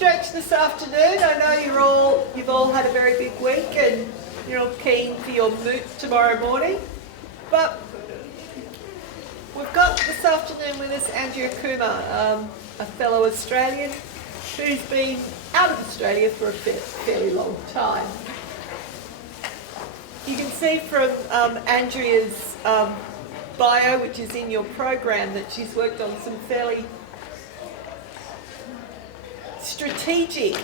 stretch this afternoon. I know you've all had a very big week and you're all keen for your moot tomorrow morning. But we've got this afternoon with us Andrea Coomber, a fellow Australian who's been out of Australia for a fairly long time. You can see from Andrea's bio, which is in your program, that she's worked on some fairly strategic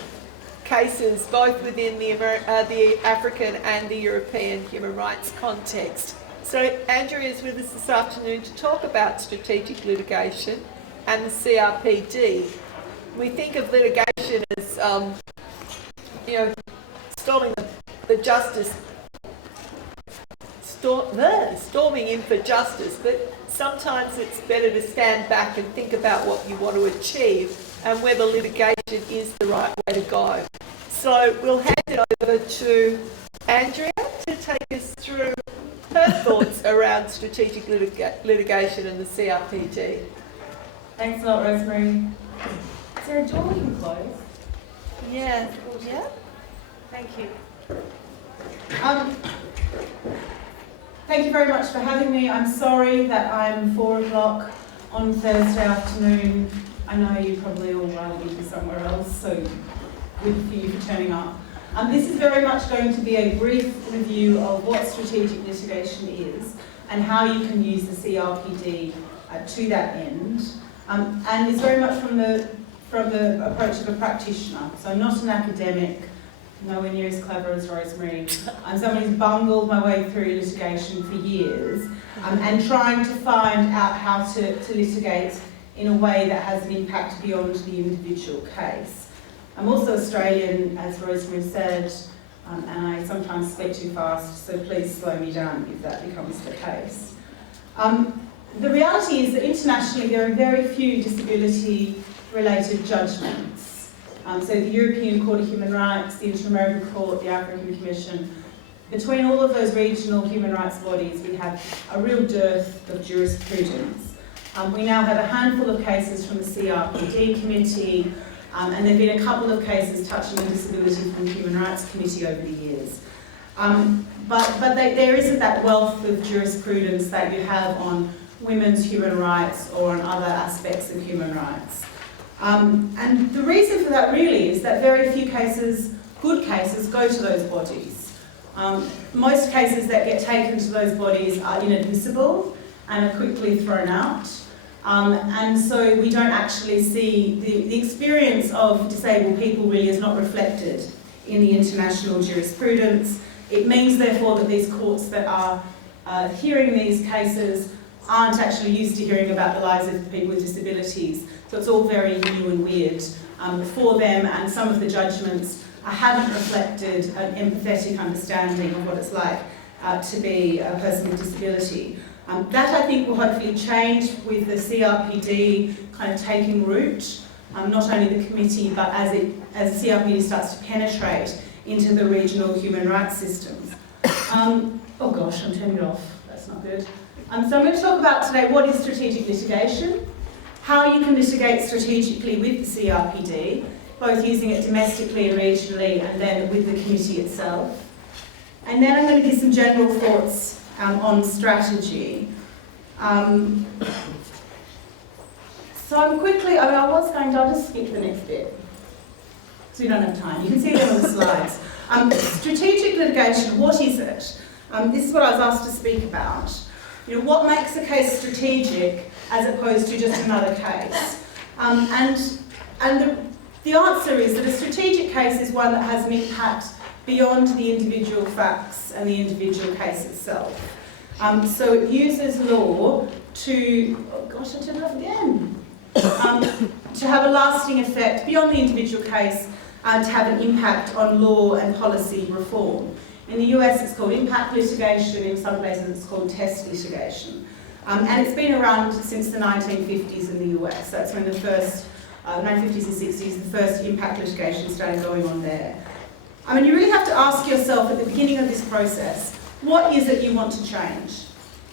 cases, both within the African and the European human rights context. So Andrea is with us this afternoon to talk about strategic litigation and the CRPD. We think of litigation as, stalling the justice, storming in for justice, but sometimes it's better to stand back and think about what you want to achieve and whether litigation is the right way to go. So we'll hand it over to Andrea to take us through her thoughts around strategic litigation and the CRPD. Thanks a lot, Rosemary. Sarah, do you want me to close? Yeah. Thank you. Thank you very much for having me. I'm sorry that I'm 4 o'clock on Thursday afternoon. I know you probably all rather be somewhere else, so good for you for turning up. This is very much going to be a brief review of what strategic litigation is and how you can use the CRPD to that end. And it's very much from the approach of a practitioner. So I'm not an academic, nowhere near as clever as Rosemary. I'm someone who's bungled my way through litigation for years and trying to find out how to litigate in a way that has an impact beyond the individual case. I'm also Australian, as Rosemary said, and I sometimes speak too fast, so please slow me down if that becomes the case. The reality is that internationally there are very few disability-related judgments. So the European Court of Human Rights, the Inter-American Court, the African Commission, between all of those regional human rights bodies we have a real dearth of jurisprudence. We now have a handful of cases from the CRPD committee, and there have been a couple of cases touching on disability from the Human Rights Committee over the years. But there isn't that wealth of jurisprudence that you have on women's human rights or on other aspects of human rights. And the reason for that really is that very few cases, good cases, go to those bodies. Most cases that get taken to those bodies are inadmissible and are quickly thrown out. And so we don't actually see the experience of disabled people really is not reflected in the international jurisprudence. It means therefore that these courts that are hearing these cases aren't actually used to hearing about the lives of people with disabilities. So it's all very new and weird for them, and some of the judgments haven't reflected an empathetic understanding of what it's like to be a person with disability. That I think will hopefully change with the CRPD kind of taking root, not only the committee but as the CRPD starts to penetrate into the regional human rights systems. Oh gosh, I'm turning it off, that's not good. So I'm going to talk about today what is strategic litigation, how you can litigate strategically with the CRPD, both using it domestically and regionally and then with the committee itself. And then I'm going to give some general thoughts on strategy. So I'll just skip the next bit, so we don't have time. You can see them on the slides. Strategic litigation, what is it? This is what I was asked to speak about. What makes a case strategic as opposed to just another case? And the answer is that a strategic case is one that has an impact beyond the individual facts and the individual case itself. So it uses law to, oh gosh, I turned it off again, to have a lasting effect beyond the individual case and to have an impact on law and policy reform. In the US it's called impact litigation, in some places it's called test litigation. And it's been around since the 1950s in the US. That's when the first, 1950s and 60s, the first impact litigation started going on there. I mean, you really have to ask yourself at the beginning of this process, what is it you want to change?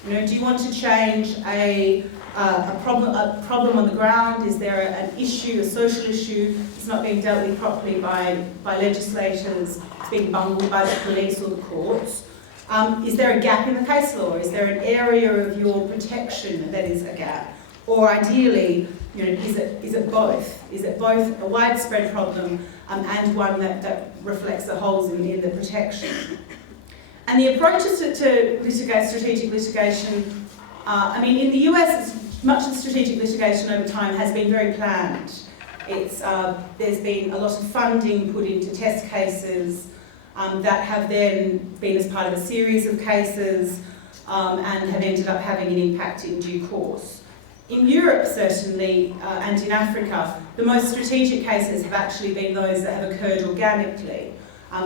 Do you want to change a a problem on the ground? Is there an issue, a social issue that's not being dealt with properly by legislators? It's being bungled by the police or the courts? Is there a gap in the case law? Is there an area of your protection that is a gap? Or ideally, is it both? Is it both a widespread problem and one that reflects the holes in the protection? And the approaches to strategic litigation, in the US, much of strategic litigation over time has been very planned. There's been a lot of funding put into test cases that have then been as part of a series of cases and have ended up having an impact in due course. In Europe, certainly, and in Africa, the most strategic cases have actually been those that have occurred organically.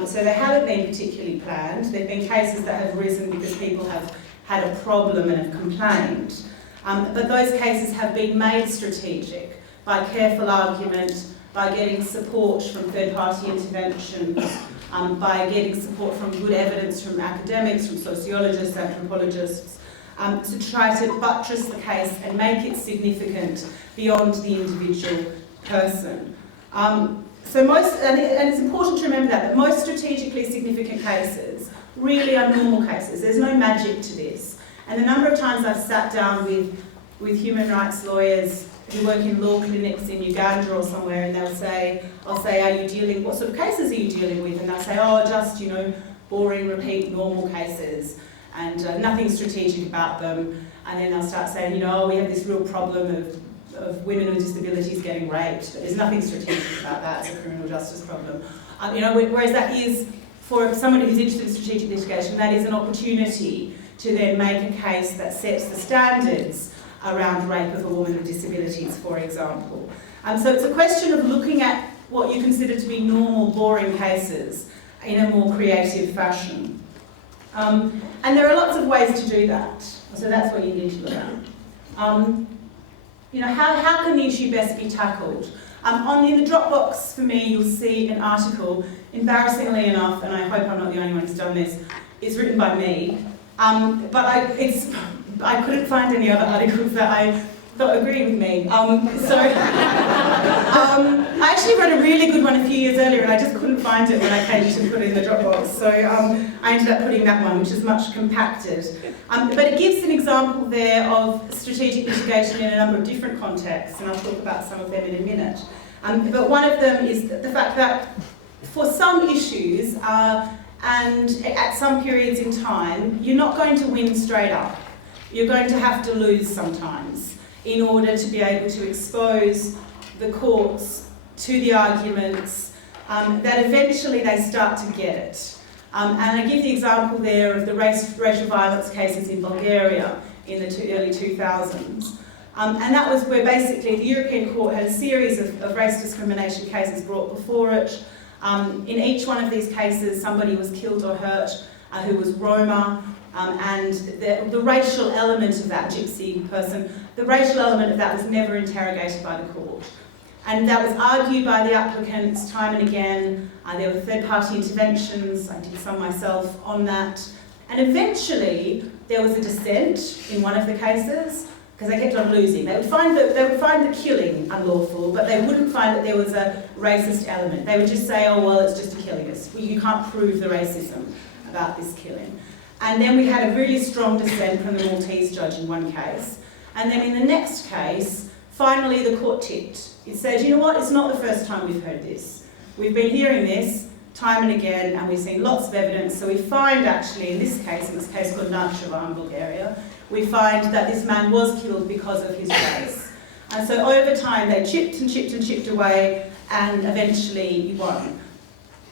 So they haven't been particularly planned. There have been cases that have arisen because people have had a problem and have complained. But those cases have been made strategic by careful argument, by getting support from third-party interventions, by getting support from good evidence from academics, from sociologists, anthropologists, to try to buttress the case and make it significant beyond the individual person. And it's important to remember that most strategically significant cases really are normal cases. There's no magic to this. And the number of times I've sat down with human rights lawyers who work in law clinics in Uganda or somewhere, and I'll say, what sort of cases are you dealing with? And they'll say, just, boring, repeat, normal cases, and nothing strategic about them. And then they'll start saying, we have this real problem of women with disabilities getting raped, but there's nothing strategic about that. It's a criminal justice problem. Whereas that is, for someone who's interested in strategic litigation, that is an opportunity to then make a case that sets the standards around rape of a woman with disabilities, for example. So it's a question of looking at what you consider to be normal, boring cases in a more creative fashion. And there are lots of ways to do that. So that's what you need to look at. How can the issue best be tackled? In the Dropbox, for me, you'll see an article, embarrassingly enough, and I hope I'm not the only one who's done this, it's written by me, but I couldn't find any other articles that I thought agreed with me. I actually wrote a really good one a few years earlier and I just couldn't find it when I came to put it in the Dropbox. So I ended up putting that one, which is much compacted. But it gives an example there of strategic litigation in a number of different contexts, and I'll talk about some of them in a minute. But one of them is the fact that for some issues, and at some periods in time, you're not going to win straight up. You're going to have to lose sometimes in order to be able to expose the courts to the arguments that eventually they start to get it. And I give the example there of the racial violence cases in Bulgaria in the early 2000s. And that was where basically the European Court had a series of race discrimination cases brought before it. In each one of these cases, somebody was killed or hurt who was Roma, and the racial element of that gypsy person, the racial element of that was never interrogated by the court. And that was argued by the applicants time and again. There were third-party interventions, I did some myself on that. And eventually, there was a dissent in one of the cases, because they kept on losing. They would find the killing unlawful, but they wouldn't find that there was a racist element. They would just say, oh, well, it's just a killing. You can't prove the racism about this killing. And then we had a really strong dissent from the Maltese judge in one case. And then in the next case, finally the court tipped. It said, you know what, it's not the first time we've heard this. We've been hearing this time and again, and we've seen lots of evidence. So we find actually, in this case called Narcheva in Bulgaria, we find that this man was killed because of his race. And so over time, they chipped and chipped and chipped away, and eventually he won.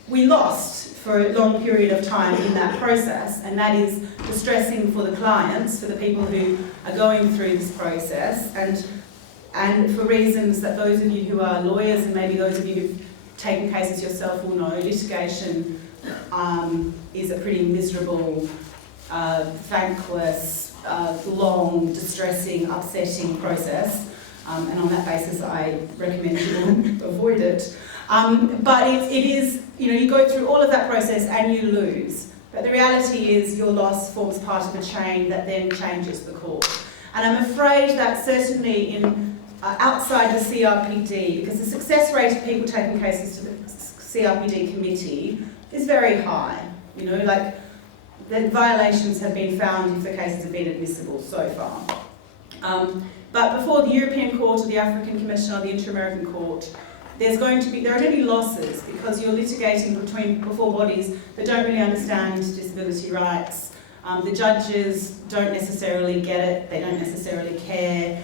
We lost for a long period of time in that process, and that is distressing for the clients, for the people who are going through this process, and for reasons that those of you who are lawyers and maybe those of you who've taken cases yourself will know, litigation is a pretty miserable, thankless, long, distressing, upsetting process, and on that basis I recommend you avoid it. But it is, you go through all of that process and you lose. But the reality is your loss forms part of a chain that then changes the court. And I'm afraid that certainly in outside the CRPD, because the success rate of people taking cases to the CRPD committee is very high. You know, like the violations have been found if the cases have been admissible so far. But before the European Court or the African Commission or the Inter-American Court, there are going to be losses because you're litigating before bodies that don't really understand disability rights. The judges don't necessarily get it, they don't necessarily care.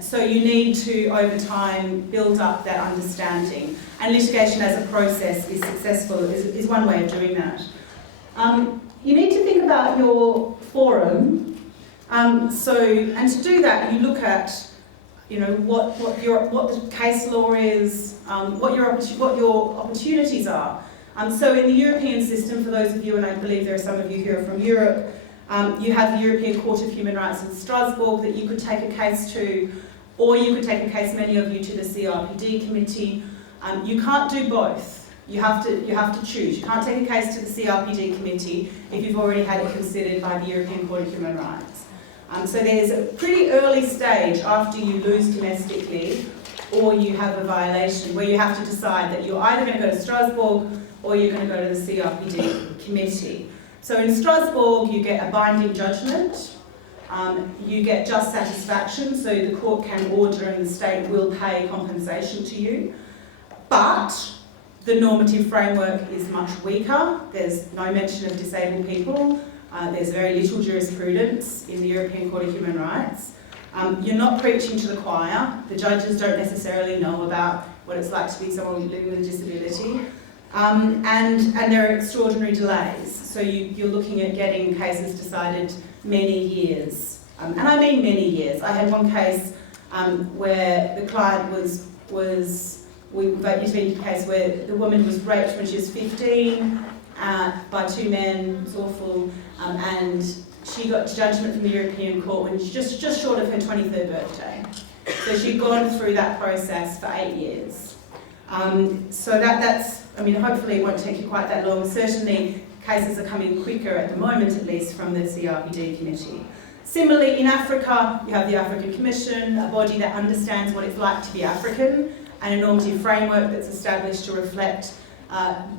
So you need to, over time, build up that understanding. And litigation as a process is successful, is one way of doing that. You need to think about your forum. And to do that, you look at, you know, what the case law is, what your opportunities are. So in the European system, for those of you, and I believe there are some of you who are from Europe, you have the European Court of Human Rights in Strasbourg that you could take a case to, or you could take a case, many of you, to the CRPD committee. You can't do both. You have to choose. You can't take a case to the CRPD committee if you've already had it considered by the European Court of Human Rights. So there's a pretty early stage after you lose domestically or you have a violation where you have to decide that you're either going to go to Strasbourg or you're going to go to the CRPD committee. So in Strasbourg you get a binding judgment, you get just satisfaction, so the court can order and the state will pay compensation to you. But the normative framework is much weaker. There's no mention of disabled people. There's very little jurisprudence in the European Court of Human Rights. You're not preaching to the choir. The judges don't necessarily know about what it's like to be someone living with a disability. And there are extraordinary delays. So you're looking at getting cases decided many years. And I mean many years. I had one case where the client we intervened a case where the woman was raped when she was 15 by two men. It was awful. And she got judgment from the European Court when she just short of her 23rd birthday. So she'd gone through that process for 8 years. So that's, I mean, hopefully it won't take you quite that long. Certainly cases are coming quicker at the moment, at least, from the CRPD committee. Similarly, in Africa, you have the African Commission, a body that understands what it's like to be African, and a normative framework that's established to reflect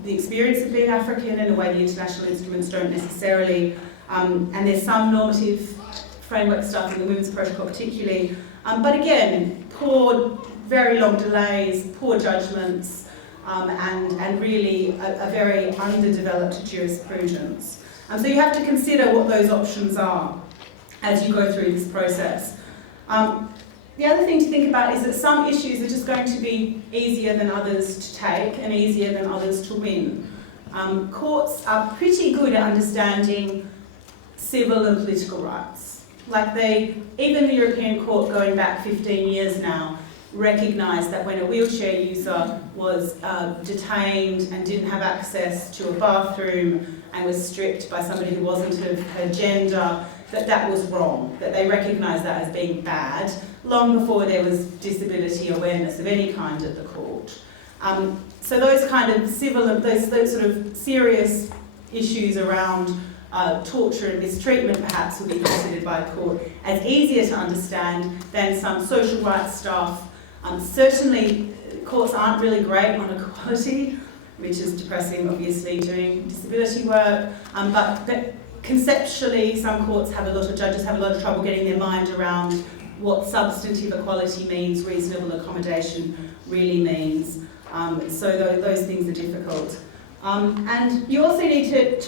the experience of being African in a way the international instruments don't necessarily. And there's some normative framework stuff in the Women's Protocol particularly. But again, poor, very long delays, poor judgments, and really a very underdeveloped jurisprudence. So you have to consider what those options are as you go through this process. The other thing to think about is that some issues are just going to be easier than others to take and easier than others to win. Courts are pretty good at understanding civil and political rights. Like even the European Court going back 15 years now recognised that when a wheelchair user was detained and didn't have access to a bathroom and was stripped by somebody who wasn't of her gender, that was wrong, that they recognised that as being bad, long before there was disability awareness of any kind at the court. So those kind of civil, those sort of serious issues around torture and mistreatment perhaps will be considered by the court as easier to understand than some social rights stuff. Certainly courts aren't really great on equality, which is depressing obviously doing disability work, but conceptually some judges have a lot of trouble getting their mind around what substantive equality means, reasonable accommodation really means. So those things are difficult. And you also need to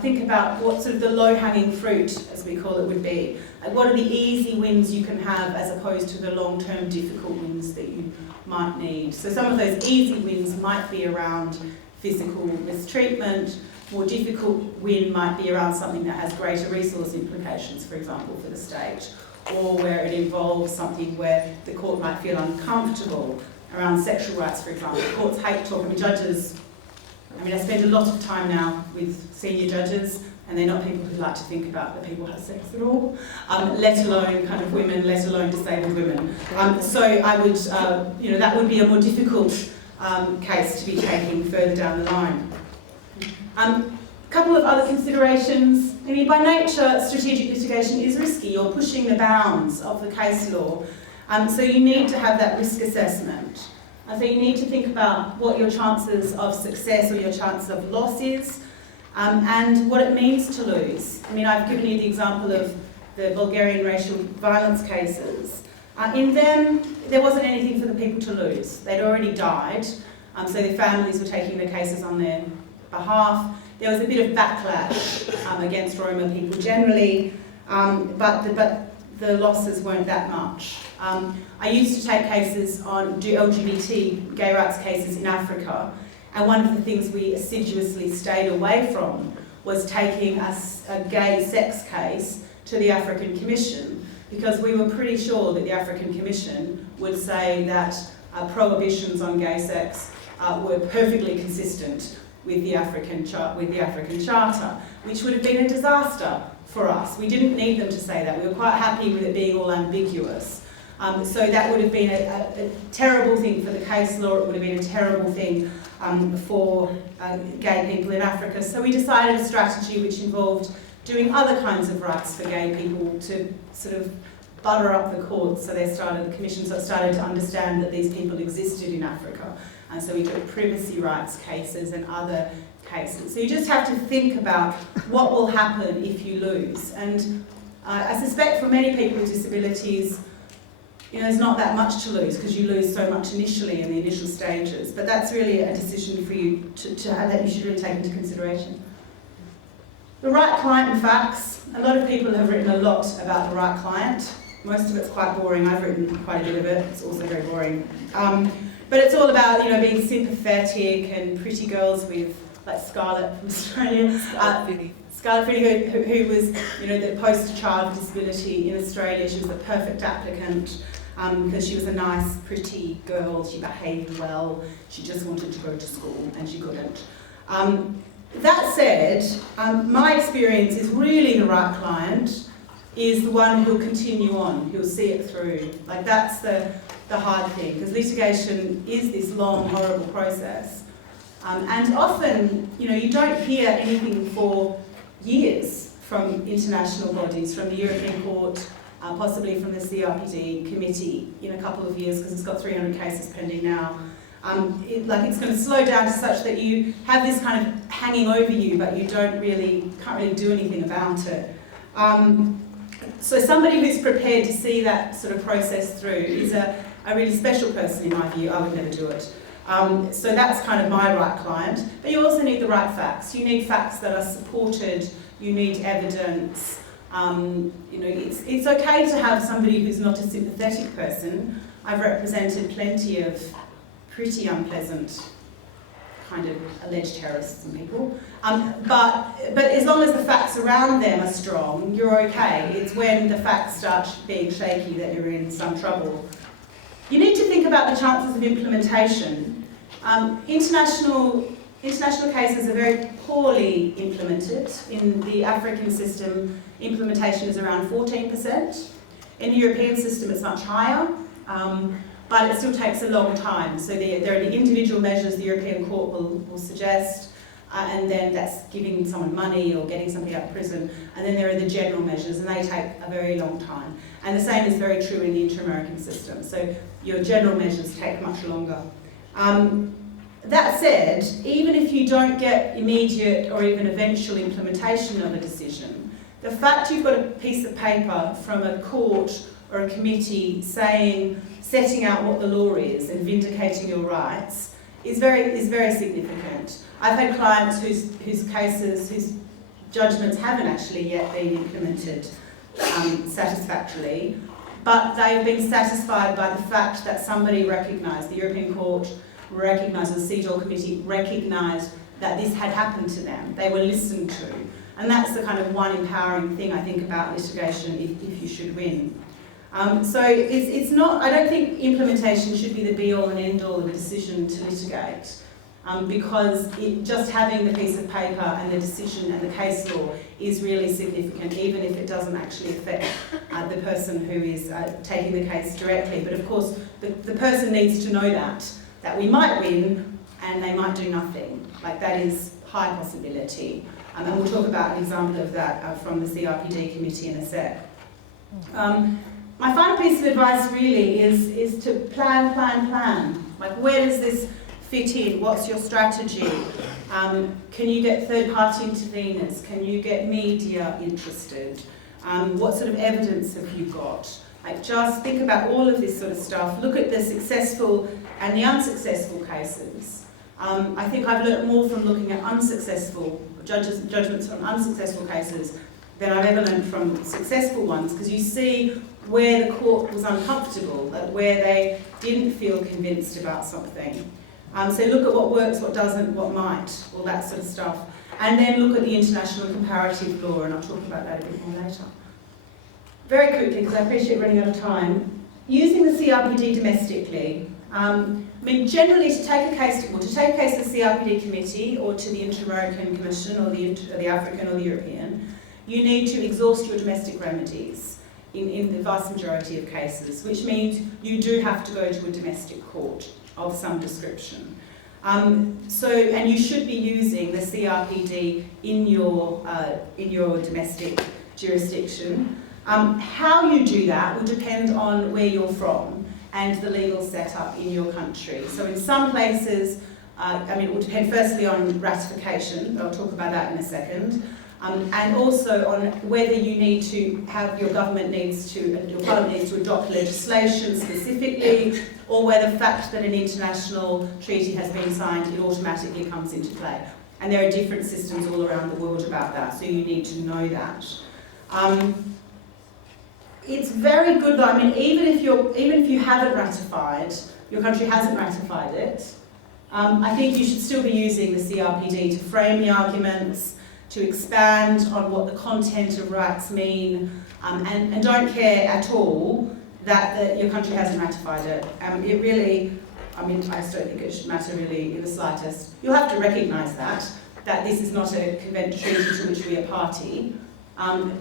think about what sort of the low-hanging fruit, as we call it, would be. Like what are the easy wins you can have as opposed to the long-term difficult wins that you might need. So some of those easy wins might be around physical mistreatment. More difficult win might be around something that has greater resource implications, for example, for the state, or where it involves something where the court might feel uncomfortable around sexual rights, for example. Courts hate talking to judges. I spend a lot of time now with senior judges, and they're not people who like to think about that people have sex at all, let alone kind of women, let alone disabled women. So I would, that would be a more difficult case to be taking further down the line. A couple of other considerations. by nature, strategic litigation is risky. You're pushing the bounds of the case law. So you need to have that risk assessment. So you need to think about what your chances of success or your chances of loss is, and what it means to lose. I mean, I've given you the example of the Bulgarian racial violence cases. In them, there wasn't anything for the people to lose. They'd already died, so their families were taking the cases on their behalf. There was a bit of backlash against Roma people generally, but the losses weren't that much. I used to take cases do LGBT gay rights cases in Africa, and one of the things we assiduously stayed away from was taking a gay sex case to the African Commission, because we were pretty sure that the African Commission would say that prohibitions on gay sex were perfectly consistent with the African Charter, which would have been a disaster for us. We didn't need them to say that. We were quite happy with it being all ambiguous. So that would have been a terrible thing for the case law. It would have been a terrible thing for gay people in Africa. So we decided a strategy which involved doing other kinds of rights for gay people to sort of butter up the courts. So the Commission started to understand that these people existed in Africa. And so we took privacy rights cases and other cases. So you just have to think about what will happen if you lose. And I suspect for many people with disabilities, there's not that much to lose, because you lose so much initially in the initial stages. But that's really a decision for you to have, that you should really take into consideration. The right client and facts. A lot of people have written a lot about the right client. Most of it's quite boring. I've written quite a bit of it. It's also very boring. But it's all about, being sympathetic, and pretty girls with, like Scarlett from Australia. Scarlett Finney, who was, the poster child of disability in Australia. She was the perfect applicant because she was a nice, pretty girl. She behaved well. She just wanted to go to school, and she couldn't. That said, my experience is really the right client is the one who'll continue on, who'll see it through. Like, that's the hard thing, because litigation is this long, horrible process. And often, you don't hear anything for years from international bodies, from the European Court, possibly from the CRPD committee in a couple of years, because it's got 300 cases pending now. It's going to slow down to such that you have this kind of hanging over you, but you can't really do anything about it. So somebody who's prepared to see that sort of process through is a really special person in my view. I would never do it. So that's kind of my right client. But you also need the right facts. You need facts that are supported. You need evidence. It's okay to have somebody who's not a sympathetic person. I've represented plenty of pretty unpleasant kind of alleged terrorists and people. But as long as the facts around them are strong, you're okay. It's when the facts start being shaky that you're in some trouble. You need to think about the chances of implementation. International cases are very poorly implemented. In the African system, implementation is around 14%. In the European system, it's much higher. But it still takes a long time. So there are the individual measures the European Court will suggest, and then that's giving someone money or getting somebody out of prison. And then there are the general measures, and they take a very long time. And the same is very true in the inter-American system. So your general measures take much longer. That said, even if you don't get immediate or even eventual implementation of a decision, the fact you've got a piece of paper from a court or a committee setting out what the law is and vindicating your rights is very significant. I've had clients whose judgments haven't actually yet been implemented satisfactorily, but they've been satisfied by the fact that somebody recognised, the European Court recognised, the CEDAW committee recognised that this had happened to them. They were listened to. And that's the kind of one empowering thing I think about litigation if you should win. So it's not, I don't think implementation should be the be-all and end-all of a decision to litigate, because just having the piece of paper and the decision and the case law is really significant, even if it doesn't actually affect the person who is taking the case directly. But of course, the person needs to know that we might win and they might do nothing. Like, that is high possibility. And we'll talk about an example of that from the CRPD committee in a sec. My final piece of advice really is to plan. Like, where does this fit in? What's your strategy? Can you get third-party interveners? Can you get media interested? What sort of evidence have you got? Like, just think about all of this sort of stuff. Look at the successful and the unsuccessful cases. I think I've learnt more from looking at unsuccessful judgments on unsuccessful cases than I've ever learned from successful ones, because you see where the court was uncomfortable, where they didn't feel convinced about something. So look at what works, what doesn't, what might, all that sort of stuff. And then look at the international comparative law, and I'll talk about that a bit more later. Very quickly, because I appreciate running out of time, using the CRPD domestically, generally to take a case to the CRPD committee or to the Inter-American Commission or the African or the European, you need to exhaust your domestic remedies in the vast majority of cases, which means you do have to go to a domestic court of some description. And you should be using the CRPD in your domestic jurisdiction. How you do that will depend on where you're from and the legal setup in your country. So in some places, it will depend firstly on ratification. I'll talk about that in a second. And also on whether you need to have your parliament needs to adopt legislation specifically, or whether the fact that an international treaty has been signed, it automatically comes into play. And there are different systems all around the world about that, so you need to know that. It's very good though, even if you haven't ratified, your country hasn't ratified it, I think you should still be using the CRPD to frame the arguments, to expand on what the content of rights mean, and don't care at all that your country hasn't ratified it. It really, I just don't think it should matter really in the slightest. You'll have to recognise that this is not a convention treaty to which we are party,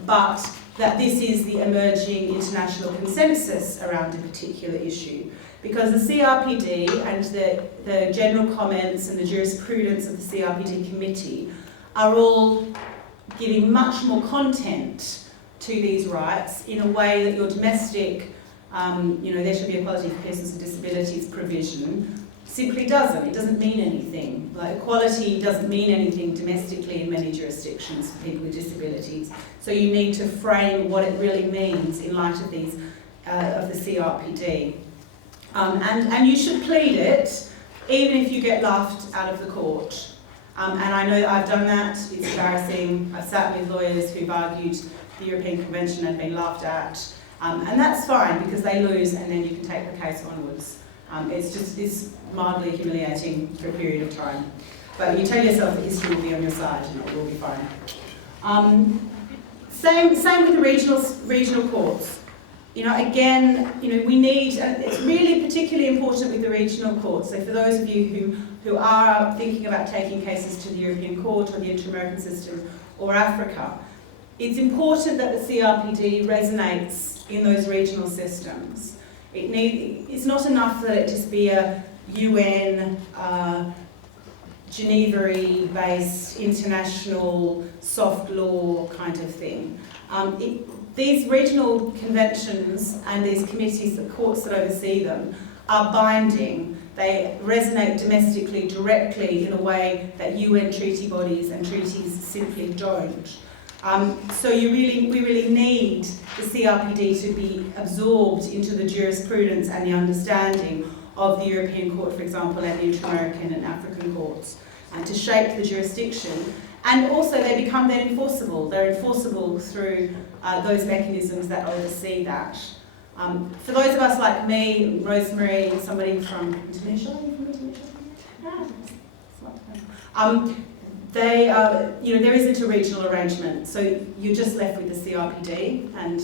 but that this is the emerging international consensus around a particular issue. Because the CRPD and the general comments and the jurisprudence of the CRPD committee are all giving much more content to these rights in a way that your domestic, there should be equality for persons with disabilities provision, simply doesn't. It doesn't mean anything. Like, equality doesn't mean anything domestically in many jurisdictions for people with disabilities. So you need to frame what it really means in light of these, of the CRPD. And you should plead it, even if you get laughed out of the court. And I know that I've done that. It's embarrassing. I've sat with lawyers who've argued the European Convention and been laughed at. And that's fine, because they lose and then you can take the case onwards. It's mildly humiliating for a period of time. But you tell yourself that history will be on your side and it will be fine. Same with the regional courts. We need, and it's really particularly important with the regional courts. So for those of you who are thinking about taking cases to the European Court or the Inter-American system or Africa, it's important that the CRPD resonates in those regional systems. It's not enough that it just be a UN, Geneva-based, international, soft law kind of thing. These regional conventions and these committees, the courts that oversee them, are binding. They resonate domestically, directly, in a way that UN treaty bodies and treaties simply don't. So we really need the CRPD to be absorbed into the jurisprudence and the understanding of the European Court, for example, and the Inter-American and African courts, and to shape the jurisdiction. And also they become then enforceable. They're enforceable through those mechanisms that oversee that. For those of us like me, Rosemary, somebody from Indonesia, are you from Indonesia? There isn't a regional arrangement, so you're just left with the CRPD, and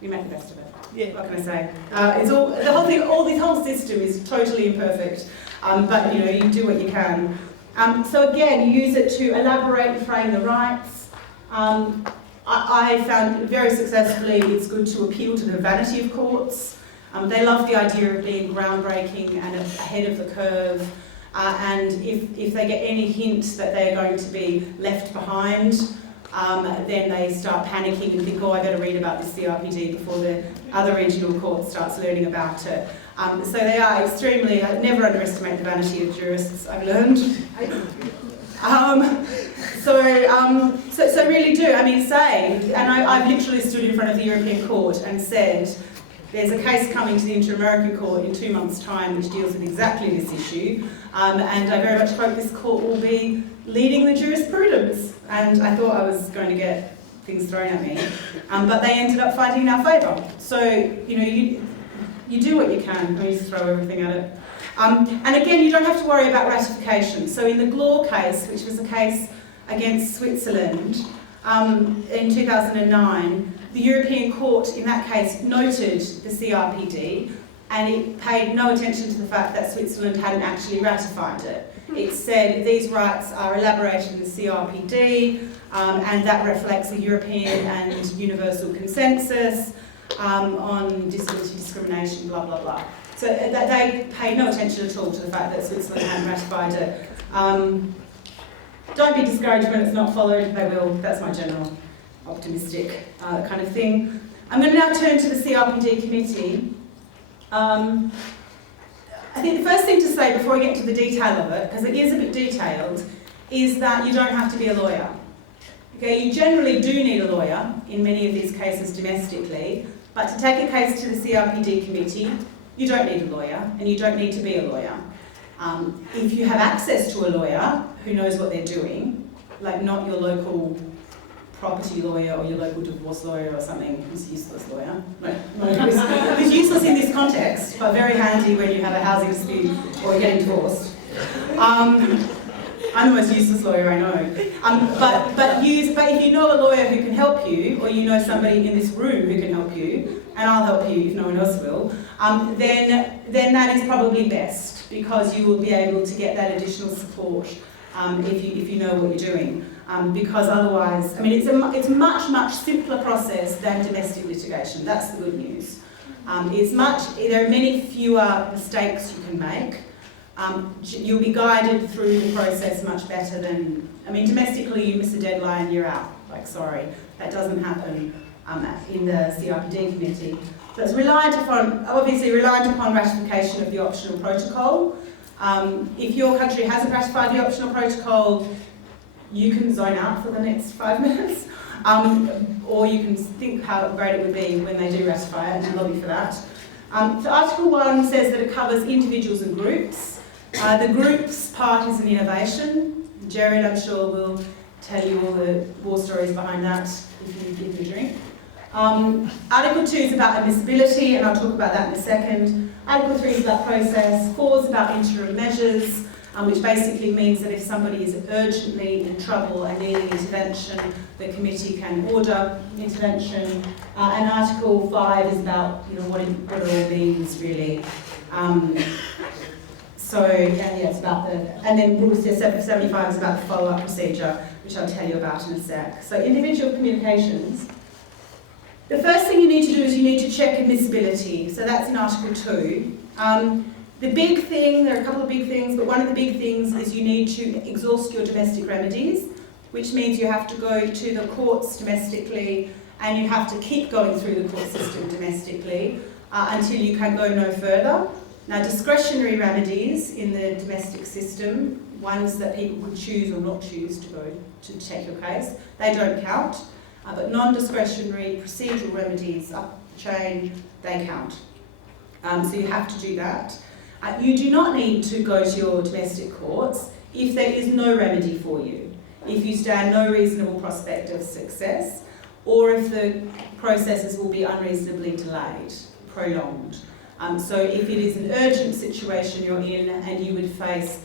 you make the best of it. Yeah. What can I say? The whole system is totally imperfect, but you do what you can. So again, you use it to elaborate and frame the rights. I found very successfully it's good to appeal to the vanity of courts. They love the idea of being groundbreaking and ahead of the curve. and if they get any hint that they're going to be left behind, then they start panicking and think, oh, I better read about this CRPD before the other regional court starts learning about it. So they are extremely, I never underestimate the vanity of jurists, I've learned. So really do, I mean, say, and I've literally stood in front of the European Court and said, there's a case coming to the Inter-American Court in 2 months' time which deals with exactly this issue, and I very much hope this court will be leading the jurisprudence. And I thought I was going to get things thrown at me, but they ended up fighting in our favour. So, you know, you do what you can, don't just throw everything at it. And again, you don't have to worry about ratification. So in the Glaw case, which was a case against Switzerland in 2009, the European Court in that case noted the CRPD, and it paid no attention to the fact that Switzerland hadn't actually ratified it. It said these rights are elaborated in the CRPD, and that reflects a European and universal consensus on disability discrimination, blah, blah, blah. So that they paid no attention at all to the fact that Switzerland hadn't ratified it. Don't be discouraged when it's not followed, they will. That's my general optimistic kind of thing. I'm going to now turn to the CRPD committee. I think the first thing to say before I get into the detail of it, because it is a bit detailed, is that you don't have to be a lawyer. Okay, you generally do need a lawyer in many of these cases domestically, but to take a case to the CRPD committee, you don't need a lawyer, and you don't need to be a lawyer. If you have access to a lawyer who knows what they're doing, like not your local property lawyer or your local divorce lawyer or something, who's a useless lawyer. No, who's useless in this context, but very handy when you have a housing dispute or you're getting divorced. I'm the most useless lawyer I know. But if you know a lawyer who can help you, or you know somebody in this room who can help you, and I'll help you if no one else will, then that is probably best, because you will be able to get that additional support if you know what you're doing. Because otherwise, I mean, it's a much simpler process than domestic litigation. That's the good news. There are many fewer mistakes you can make. You'll be guided through the process much better than, I mean, domestically you miss a deadline, you're out. Like, sorry, that doesn't happen in the CRPD committee. So it's obviously reliant upon ratification of the optional protocol. If your country hasn't ratified the optional protocol, you can zone out for the next 5 minutes, or you can think how great it would be when they do ratify it and lobby for that. So Article 1 says that it covers individuals and groups. The groups part is an innovation. Jared, I'm sure, will tell you all the war stories behind that if you give me a drink. Article 2 is about admissibility, and I'll talk about that in a second. Article 3 is about process. 4 is about interim measures, which basically means that if somebody is urgently in trouble and needing intervention, the committee can order intervention. And Article 5 is about what it all means, really. It's about and then Rule 75 is about the follow-up procedure, which I'll tell you about in a sec. So individual communications. The first thing you need to do is you need to check admissibility. So that's in Article 2. The big thing, there are a couple of big things, but one of the big things is you need to exhaust your domestic remedies, which means you have to go to the courts domestically, and you have to keep going through the court system domestically until you can go no further. Now, discretionary remedies in the domestic system, ones that people would choose or not choose to go to check your case, they don't count. But non-discretionary procedural remedies up the chain, they count. So you have to do that. You do not need to go to your domestic courts if there is no remedy for you, if you stand no reasonable prospect of success, or if the processes will be unreasonably delayed, prolonged. So if it is an urgent situation you're in and you would face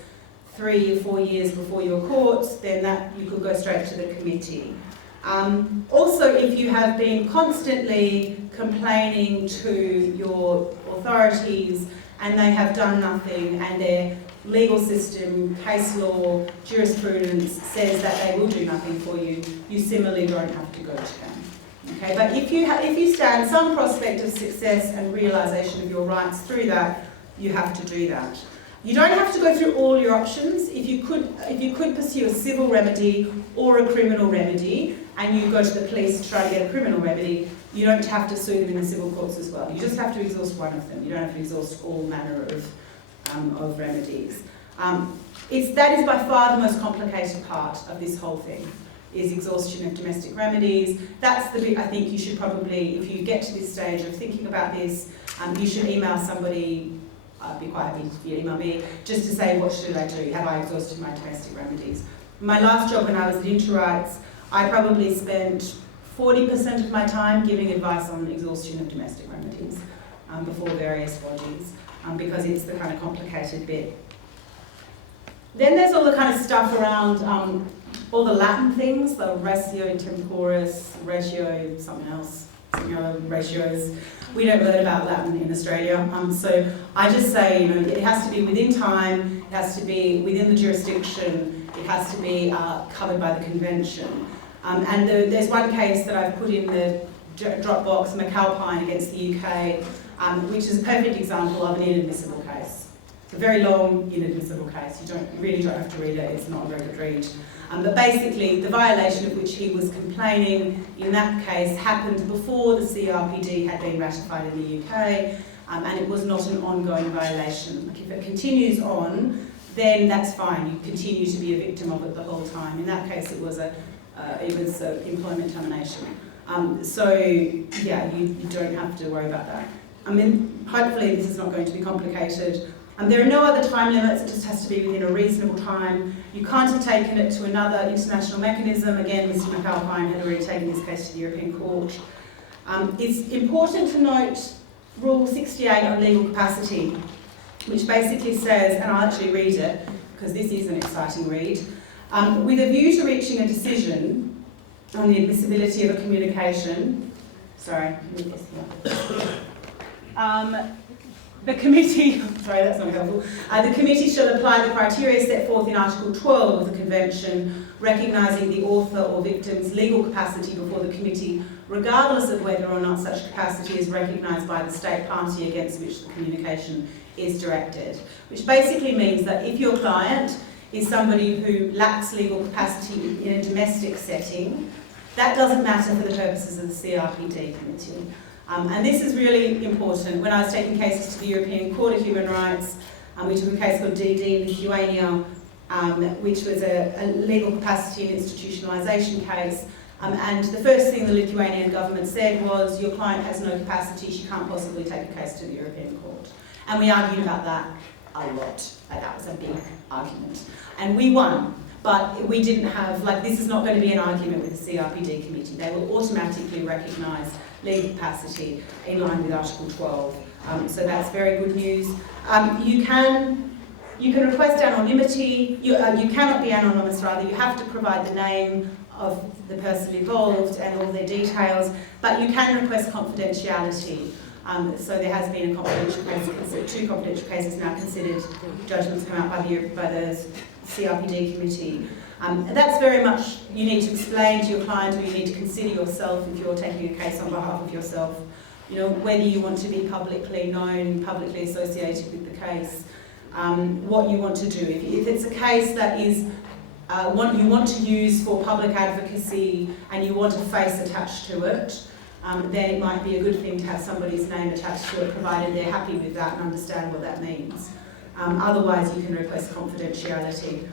3 or 4 years before your court, then that you could go straight to the committee. Also, if you have been constantly complaining to your authorities and they have done nothing, and their legal system, case law, jurisprudence says that they will do nothing for you, you similarly don't have to go to them. Okay, but if you stand some prospect of success and realisation of your rights through that, you have to do that. You don't have to go through all your options. If you could pursue a civil remedy or a criminal remedy, and you go to the police to try to get a criminal remedy, you don't have to sue them in the civil courts as well. You just have to exhaust one of them. You don't have to exhaust all manner of remedies. That is by far the most complicated part of this whole thing, is exhaustion of domestic remedies. That's the bit I think you should probably, if you get to this stage of thinking about this, you should email somebody. I'd be quite happy if you email me, just to say, what should I do? Have I exhausted my domestic remedies? My last job when I was at INTERIGHTS, I probably spent 40% of my time giving advice on exhaustion of domestic remedies before various bodies, because it's the kind of complicated bit. Then there's all the kind of stuff around all the Latin things, the ratio temporis, ratio, something else, some other ratios. We don't learn about Latin in Australia, so I just say, it has to be within time, it has to be within the jurisdiction, it has to be covered by the convention. And there's one case that I've put in the Dropbox, McAlpine against the UK, which is a perfect example of an inadmissible case. It's a very long, inadmissible case. You really don't have to read it, it's not a very good read. But basically, the violation of which he was complaining in that case happened before the CRPD had been ratified in the UK, and it was not an ongoing violation. Like, if it continues on, then that's fine. You continue to be a victim of it the whole time. In that case, it was employment termination. So yeah, you don't have to worry about that. I mean, hopefully this is not going to be complicated. There are no other time limits, it just has to be within a reasonable time. You can't have taken it to another international mechanism. Again, Mr McAlpine had already taken this case to the European Court. It's important to note Rule 68 on legal capacity, which basically says, and I'll actually read it, because this is an exciting read, with a view to reaching a decision on the admissibility of a communication, the committee, that's not helpful. The committee shall apply the criteria set forth in Article 12 of the Convention, recognising the author or victim's legal capacity before the committee, regardless of whether or not such capacity is recognised by the state party against which the communication is directed. Which basically means that if your client is somebody who lacks legal capacity in a domestic setting, that doesn't matter for the purposes of the CRPD committee. And this is really important. When I was taking cases to the European Court of Human Rights, we took a case called DD in Lithuania, which was a legal capacity and institutionalisation case. And the first thing the Lithuanian government said was, your client has no capacity, she can't possibly take a case to the European Court. And we argued about that a lot. That was a big argument. And we won. But we didn't have, this is not going to be an argument with the CRPD committee. They will automatically recognise legal capacity in line with Article 12. So that's very good news. You can request anonymity. You cannot be anonymous, rather. You have to provide the name of the person involved and all their details, but you can request confidentiality. So there has been a confidential case, 2 confidential cases now considered. Judgments come out by the CRPD committee. That's very much, you need to explain to your client, or you need to consider yourself if you're taking a case on behalf of yourself, whether you want to be publicly known, publicly associated with the case, what you want to do. If it's a case that is you want to use for public advocacy and you want a face attached to it, then it might be a good thing to have somebody's name attached to it, provided they're happy with that and understand what that means. Otherwise, you can request confidentiality.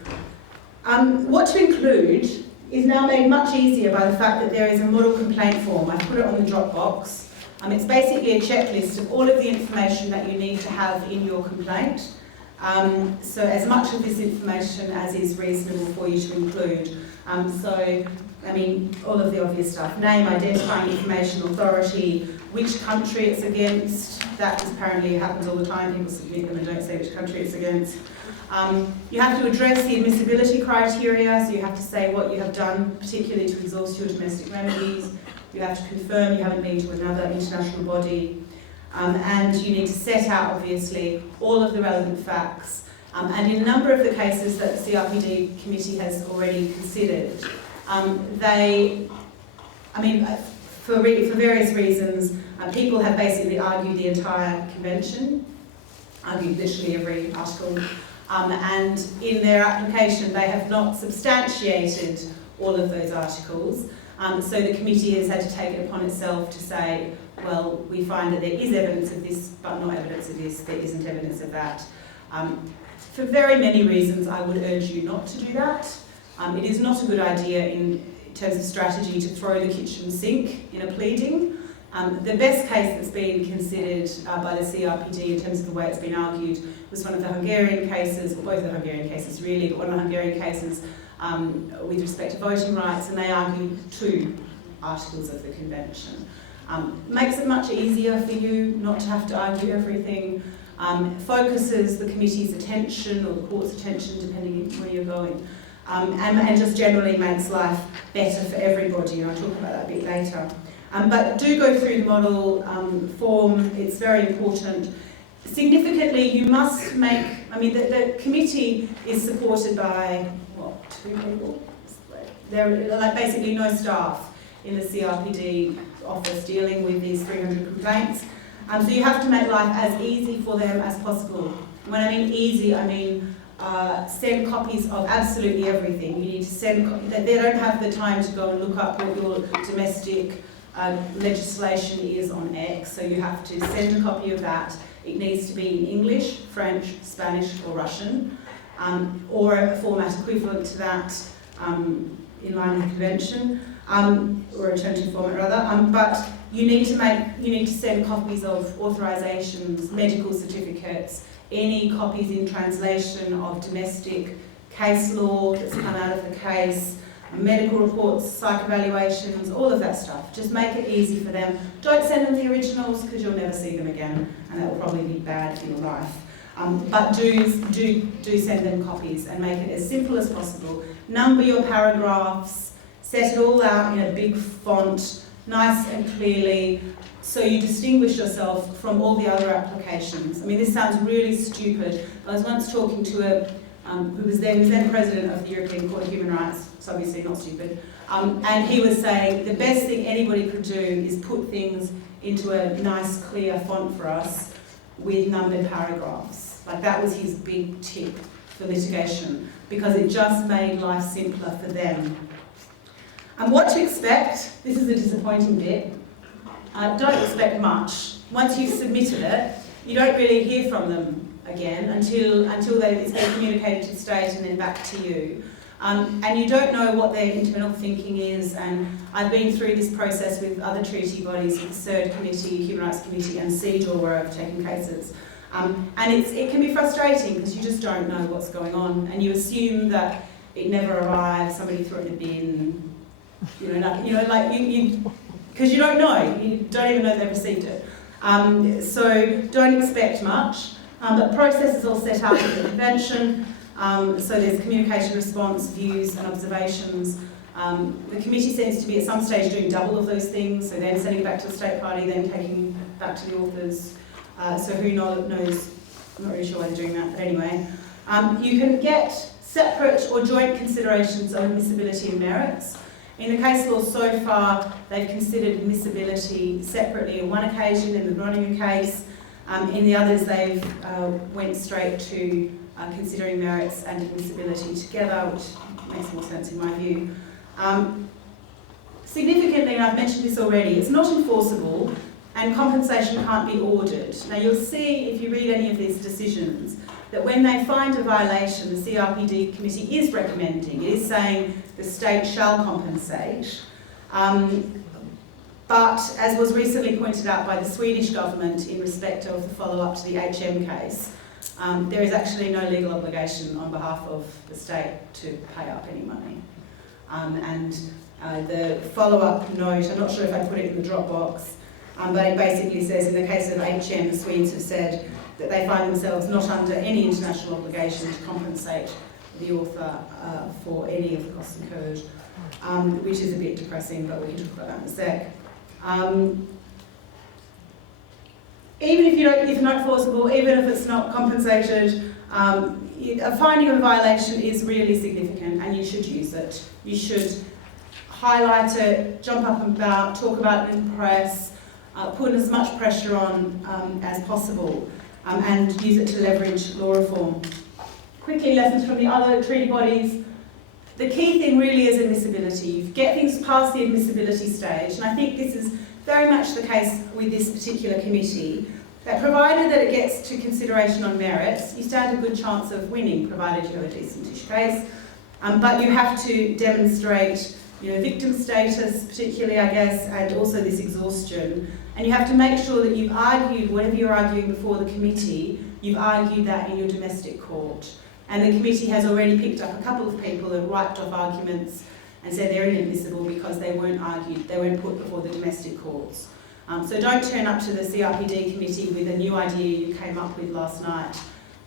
What to include is now made much easier by the fact that there is a model complaint form. I've put it on the Dropbox. It's basically a checklist of all of the information that you need to have in your complaint. So as much of this information as is reasonable for you to include. All of the obvious stuff. Name, identifying information, authority, which country it's against. That apparently happens all the time. People submit them and don't say which country it's against. You have to address the admissibility criteria, so you have to say what you have done, particularly to exhaust your domestic remedies. You have to confirm you haven't been to another international body. And you need to set out, obviously, all of the relevant facts. And in a number of the cases that the CRPD committee has already considered, for various reasons, people have basically argued the entire convention argued literally every article. And in their application, they have not substantiated all of those articles. So the committee has had to take it upon itself to say, well, we find that there is evidence of this, but not evidence of this, there isn't evidence of that. For very many reasons, I would urge you not to do that. It is not a good idea in terms of strategy to throw the kitchen sink in a pleading. The best case that's been considered by the CRPD in terms of the way it's been argued was one of the Hungarian cases, or both the Hungarian cases really, but one of the Hungarian cases with respect to voting rights, and they argued 2 articles of the convention. Makes it much easier for you not to have to argue everything, focuses the committee's attention or the court's attention, depending where you're going, and just generally makes life better for everybody, and I'll talk about that a bit later. But do go through the model form, it's very important. Significantly, you must make, the committee is supported by, 2 people? There are like basically no staff in the CRPD office dealing with these 300 complaints. So you have to make life as easy for them as possible. When I mean easy, I mean send copies of absolutely everything. You need to send, they don't have the time to go and look up what your domestic legislation is on X, so you have to send a copy of that. It needs to be in English, French, Spanish or Russian, or a format equivalent to that in line with the convention, or alternative format rather, but you need to send copies of authorisations, medical certificates, any copies in translation of domestic case law that's come out of the case, medical reports, psych evaluations, all of that stuff. Just make it easy for them. Don't send them the originals because you'll never see them again, and that will probably be bad for your life. But do send them copies and make it as simple as possible. Number your paragraphs, set it all out in a big font, nice and clearly, so you distinguish yourself from all the other applications. This sounds really stupid. I was once talking to who was then president of the European Court of Human Rights, so obviously not stupid, and he was saying the best thing anybody could do is put things into a nice clear font for us with numbered paragraphs. Like that was his big tip for litigation, because it just made life simpler for them. And what to expect, this is a disappointing bit, don't expect much. Once you've submitted it, you don't really hear from them again until it's been communicated to the state and then back to you. And you don't know what their internal thinking is, and I've been through this process with other treaty bodies, with the CERD Committee, Human Rights Committee and CEDAW where I've taken cases. And it can be frustrating because you just don't know what's going on, and you assume that it never arrived, somebody threw it in a bin, because you don't know, you don't even know they've received it. So don't expect much. But the process is all set out in the convention, so there's communication, response, views and observations. The committee seems to be at some stage doing double of those things, so then sending it back to the state party, then taking back to the authors. So who knows, I'm not really sure why they're doing that, but anyway. You can get separate or joint considerations of admissibility and merits. In the case law so far, they've considered admissibility separately on one occasion in the Groningen case. In the others, they've went straight to considering merits and admissibility together, which makes more sense in my view. Significantly, and I've mentioned this already, it's not enforceable and compensation can't be ordered. Now you'll see, if you read any of these decisions, that when they find a violation, the CRPD committee is recommending, it is saying the state shall compensate. But, as was recently pointed out by the Swedish government in respect of the follow-up to the HM case, there is actually no legal obligation on behalf of the state to pay up any money. The follow-up note, I'm not sure if I put it in the Dropbox, but it basically says in the case of HM, the Swedes have said that they find themselves not under any international obligation to compensate the author for any of the costs incurred, which is a bit depressing, but we can talk about that in a sec. Even if it's not enforceable, even if it's not compensated, a finding of a violation is really significant and you should use it. You should highlight it, jump up and about, talk about it in the press, put as much pressure on as possible. and use it to leverage law reform. Quickly, lessons from the other treaty bodies. The key thing really is admissibility. You get things past the admissibility stage, and I think this is very much the case with this particular committee, that provided that it gets to consideration on merits, you stand a good chance of winning, provided you have a decent-ish case. But you have to demonstrate, victim status, particularly, I guess, and also this exhaustion. And you have to make sure that you've argued whatever you're arguing before the committee, you've argued that in your domestic court. And the committee has already picked up a couple of people and wiped off arguments and said they're inadmissible because they weren't argued, they weren't put before the domestic courts. So don't turn up to the CRPD committee with a new idea you came up with last night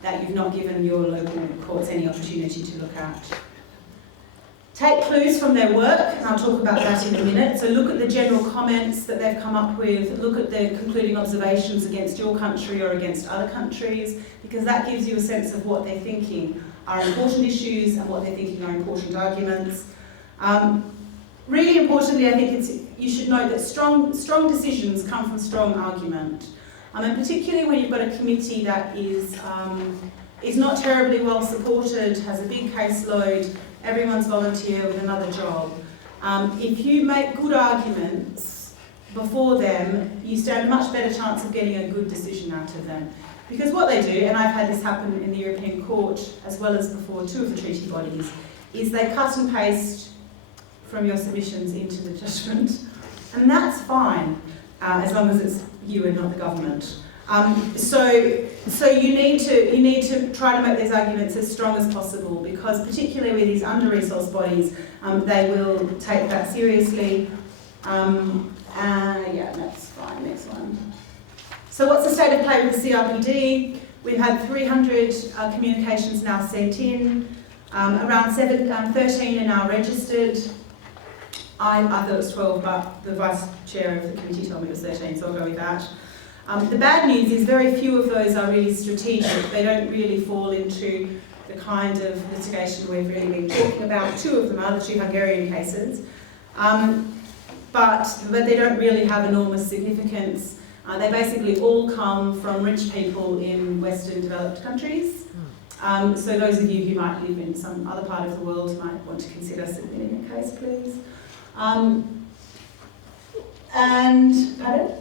that you've not given your local courts any opportunity to look at. Take clues from their work, and I'll talk about that in a minute. So look at the general comments that they've come up with, look at their concluding observations against your country or against other countries, because that gives you a sense of what they're thinking are important issues and what they're thinking are important arguments. Really importantly, I think you should note that strong decisions come from strong argument. And particularly when you've got a committee that is not terribly well supported, has a big caseload, everyone's volunteer with another job. If you make good arguments before them, you stand a much better chance of getting a good decision out of them. Because what they do, and I've had this happen in the European Court as well as before two of the treaty bodies, is they cut and paste from your submissions into the judgment. And that's fine, as long as it's you and not the government. So you need to try to make these arguments as strong as possible, because particularly with these under-resourced bodies, they will take that seriously. Yeah, that's fine. Next one. So what's the state of play with the CRPD? We've had 300 communications now sent in. Around 13 are now registered. I thought it was 12, but the vice chair of the committee told me it was 13, so I'll go with that. The bad news is very few of those are really strategic. They don't really fall into the kind of litigation we've really been talking about. Two of them are the two Hungarian cases, but they don't really have enormous significance. They basically all come from rich people in Western developed countries. So those of you who might live in some other part of the world might want to consider submitting a case, please. And, pardon?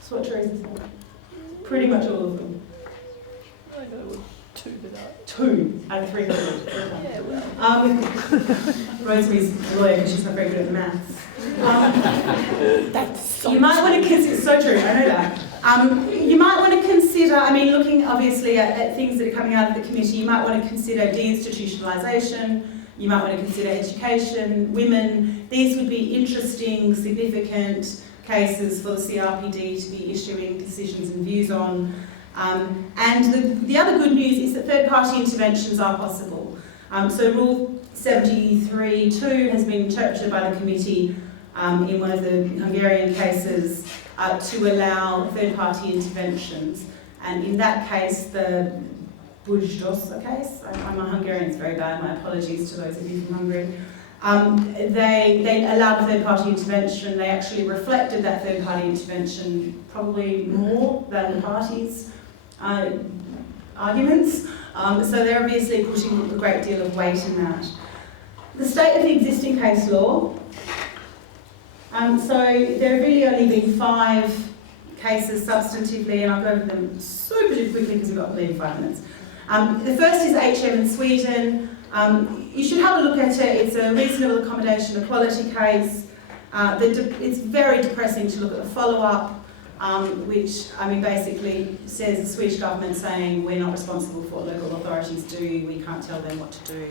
So what trees is that? Pretty much all of them. I know two, but 2 out of 300. yeah, well. Rosemary's a lawyer because she's not very good at maths. That's so you might want to consider, so true, I know that. You might want to consider, looking obviously at things that are coming out of the committee, you might want to consider deinstitutionalisation, you might want to consider education, women. These would be interesting, significant cases for the CRPD to be issuing decisions and views on. And the other good news is that third-party interventions are possible. So Rule 73.2 has been interpreted by the committee in one of the Hungarian cases to allow third-party interventions. And in that case, the Bujdosa case, my Hungarian is very bad, my apologies to those of you from Hungary. They allowed a third-party intervention. They actually reflected that third-party intervention probably more than the parties' arguments. So they're obviously putting a great deal of weight in that. The state of the existing case law. So there have really only been 5 cases substantively, and I'll go over them super quickly because we've got to leave 5 minutes. The first is HM in Sweden. You should have a look at it. It's a reasonable accommodation equality case. It's very depressing to look at the follow-up, which basically says the Swedish government saying we're not responsible for what local authorities do, we can't tell them what to do.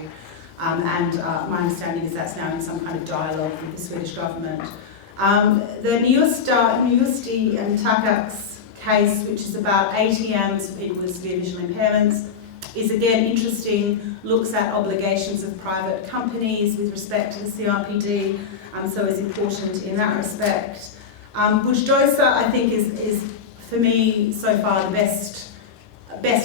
And my understanding is that's now in some kind of dialogue with the Swedish government. The Nieuwsti and Takaks case, which is about ATMs for people with severe visual impairments, is again interesting, looks at obligations of private companies with respect to the CRPD, so is important in that respect. Bujdosa, I think, is for me so far the best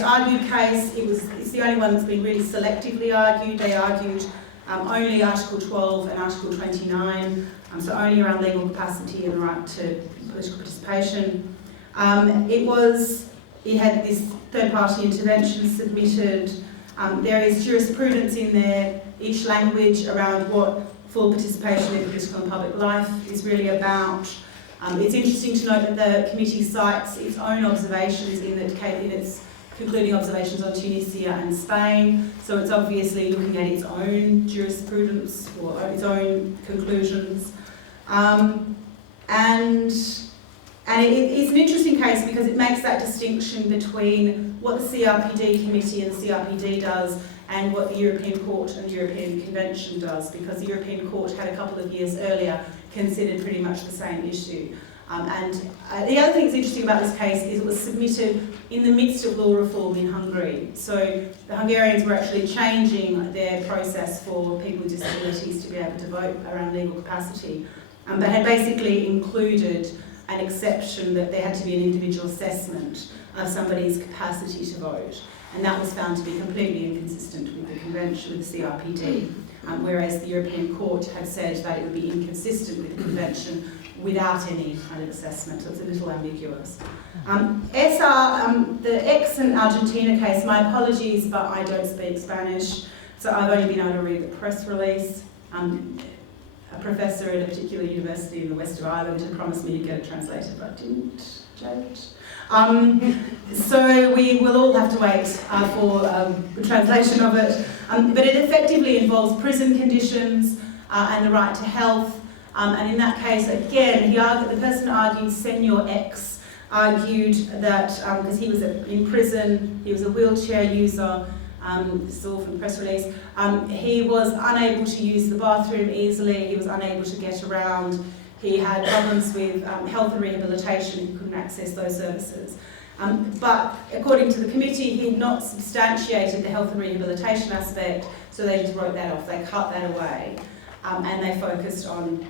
argued case. It's the only one that's been really selectively argued. They argued only Article 12 and Article 29, so only around legal capacity and the right to political participation. He had this third-party intervention submitted. There is jurisprudence in there, each language around what full participation in political and public life is really about. It's interesting to note that the committee cites its own observations in its concluding observations on Tunisia and Spain, so it's obviously looking at its own jurisprudence or its own conclusions. It's an interesting case because it makes that distinction between what the CRPD committee and the CRPD does and what the European Court and the European Convention does, because the European Court had a couple of years earlier considered pretty much the same issue. The other thing that's interesting about this case is it was submitted in the midst of law reform in Hungary. So the Hungarians were actually changing their process for people with disabilities to be able to vote around legal capacity, but had basically included an exception that there had to be an individual assessment of somebody's capacity to vote. And that was found to be completely inconsistent with the Convention, with the CRPD, whereas the European Court had said that it would be inconsistent with the Convention without any kind of assessment, so it's a little ambiguous. The X and Argentina case, my apologies, but I don't speak Spanish, so I've only been able to read the press release. A professor at a particular university in the west of Ireland had promised me to get it translated, but didn't change. So we will all have to wait for the translation of it. But it effectively involves prison conditions and the right to health. And in that case, again, the person argued, Senor X, argued that because he was in prison, he was a wheelchair user, this is all from the press release, he was unable to use the bathroom easily, he was unable to get around, he had problems with health and rehabilitation, he couldn't access those services. But according to the committee, he had not substantiated the health and rehabilitation aspect, so they just wrote that off, they cut that away, and they focused on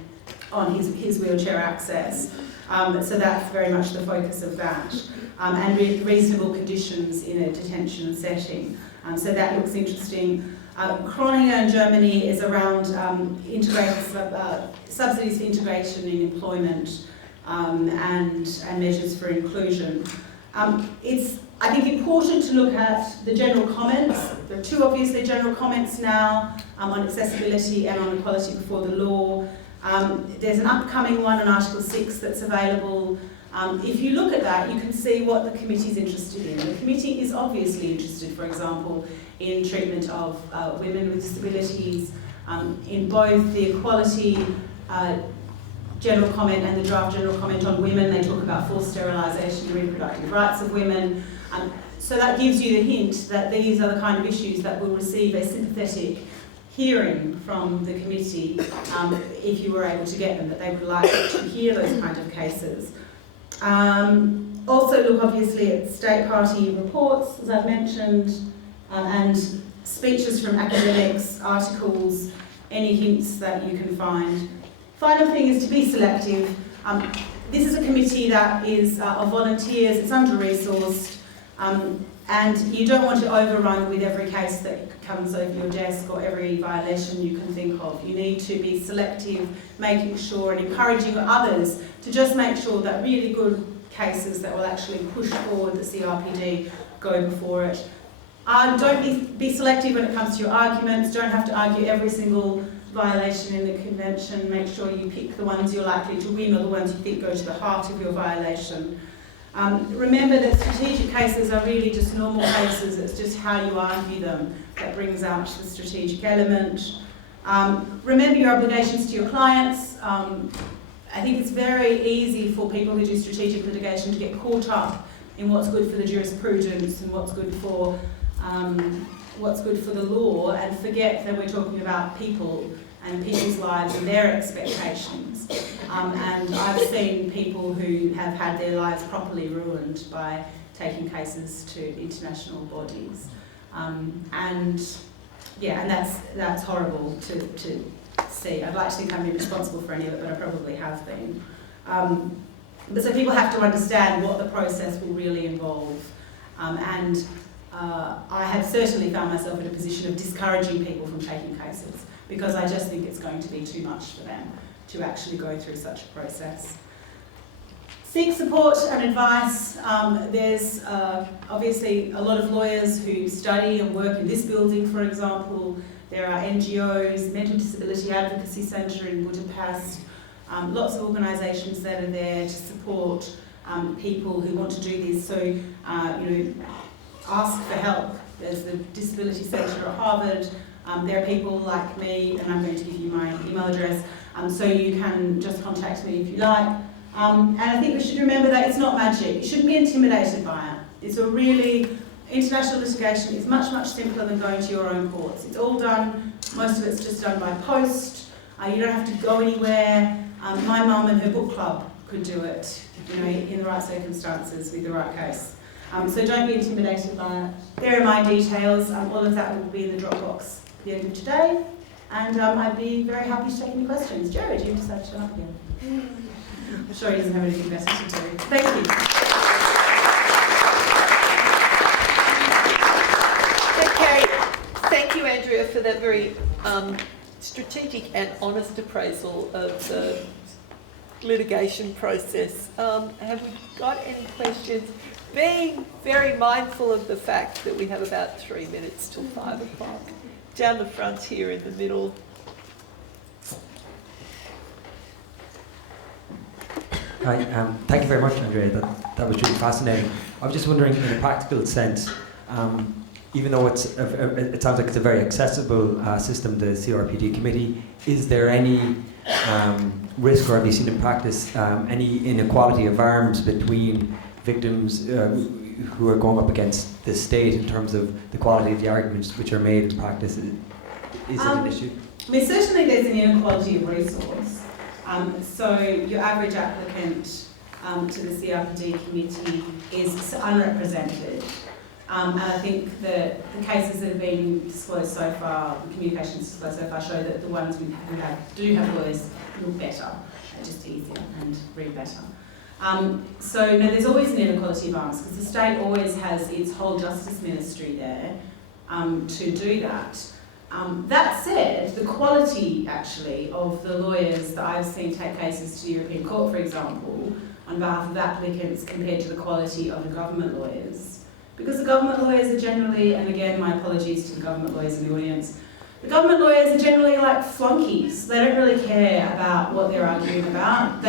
his wheelchair access. So that's very much the focus of that. And reasonable conditions in a detention setting. So that looks interesting. Groningen in Germany is around subsidies for integration in employment and measures for inclusion. It's, I think, important to look at the general comments. There are two obviously general comments now on accessibility and on equality before the law. There's an upcoming one on Article 6 that's available. If you look at that, you can see what the committee is interested in. The committee is obviously interested, for example, in treatment of women with disabilities, in both the equality general comment and the draft general comment on women. They talk about forced sterilisation and reproductive rights of women. So that gives you the hint that these are the kind of issues that will receive a sympathetic hearing from the committee if you were able to get them, that they would like to hear those kind of cases. Also look obviously at state party reports, as I've mentioned, and speeches from academics, articles, any hints that you can find. Final thing is to be selective. This is a committee that is of volunteers, it's under-resourced, and you don't want to overrun with every case that comes over your desk or every violation you can think of. You need to be selective, making sure and encouraging others to just make sure that really good cases that will actually push forward the CRPD go before it. Don't be selective when it comes to your arguments. Don't have to argue every single violation in the convention. Make sure you pick the ones you're likely to win or the ones you think go to the heart of your violation. Remember that strategic cases are really just normal cases. It's just how you argue them that brings out the strategic element. Remember your obligations to your clients. I think it's very easy for people who do strategic litigation to get caught up in what's good for the jurisprudence and what's good for the law, and forget that we're talking about people and people's lives and their expectations. And I've seen people who have had their lives properly ruined by taking cases to international bodies. And that's horrible to see. I'd like to think I'm responsible for any of it, but I probably have been. But so people have to understand what the process will really involve. I have certainly found myself in a position of discouraging people from taking cases because I just think it's going to be too much for them to actually go through such a process. seek support and advice. There's obviously a lot of lawyers who study and work in this building, for example. There are NGOs, Mental Disability Advocacy Centre in Budapest, lots of organisations that are there to support people who want to do this. So, ask for help. There's the Disability Centre at Harvard. There are people like me, and I'm going to give you my email address, so you can just contact me if you like. And I think we should remember that it's not magic. You shouldn't be intimidated by it. It's a really, international litigation is much, much simpler than going to your own courts. It's all done, most of it's just done by post. You don't have to go anywhere. My mum and her book club could do it, in the right circumstances with the right case. So don't be intimidated by it. There are my details. All of that will be in the Dropbox at the end of today. And I'd be very happy to take any questions. Jared, you decided to turn up again. I'm sure he doesn't have anything better to do. Thank you. Okay, thank you, Andrea, for that very strategic and honest appraisal of the litigation process. Have we got any questions? Being very mindful of the fact that we have about 3 minutes till 5 o'clock. Down the front here in the middle. Hi, thank you very much, Andrea. That was really fascinating. I was just wondering, in a practical sense, even though it sounds like it's a very accessible system, the CRPD committee, is there any risk, or have you seen in practice any inequality of arms between victims who are going up against the state in terms of the quality of the arguments which are made in practice? Is it an issue? Certainly there's an inequality of resource. So your average applicant to the CRPD committee is unrepresented. And I think that the cases that have been disclosed so far, the communications disclosed so far, show that the ones who do have lawyers look better, just easier and read better. So no, there's always an inequality of arms because the state always has its whole justice ministry there to do that. That said, the quality actually of the lawyers that I've seen take cases to the European Court, for example, on behalf of applicants compared to the quality of the government lawyers. Because the government lawyers are generally, and again my apologies to the government lawyers in the audience, the government lawyers are generally like flunkies. They don't really care about what they're arguing about.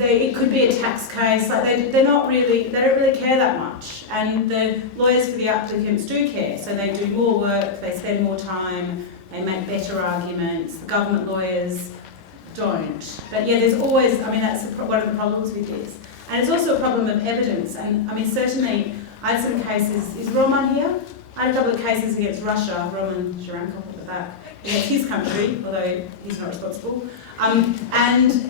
It could be a tax case, like they don't really care that much. And the lawyers for the applicants do care, so they do more work, they spend more time, they make better arguments. The government lawyers don't. But yeah, there's always, that's one of the problems with this. And it's also a problem of evidence. And certainly, I had some cases, is Roman here? I had a couple of cases against Russia, Roman Sharankov at the back, against his country, although he's not responsible.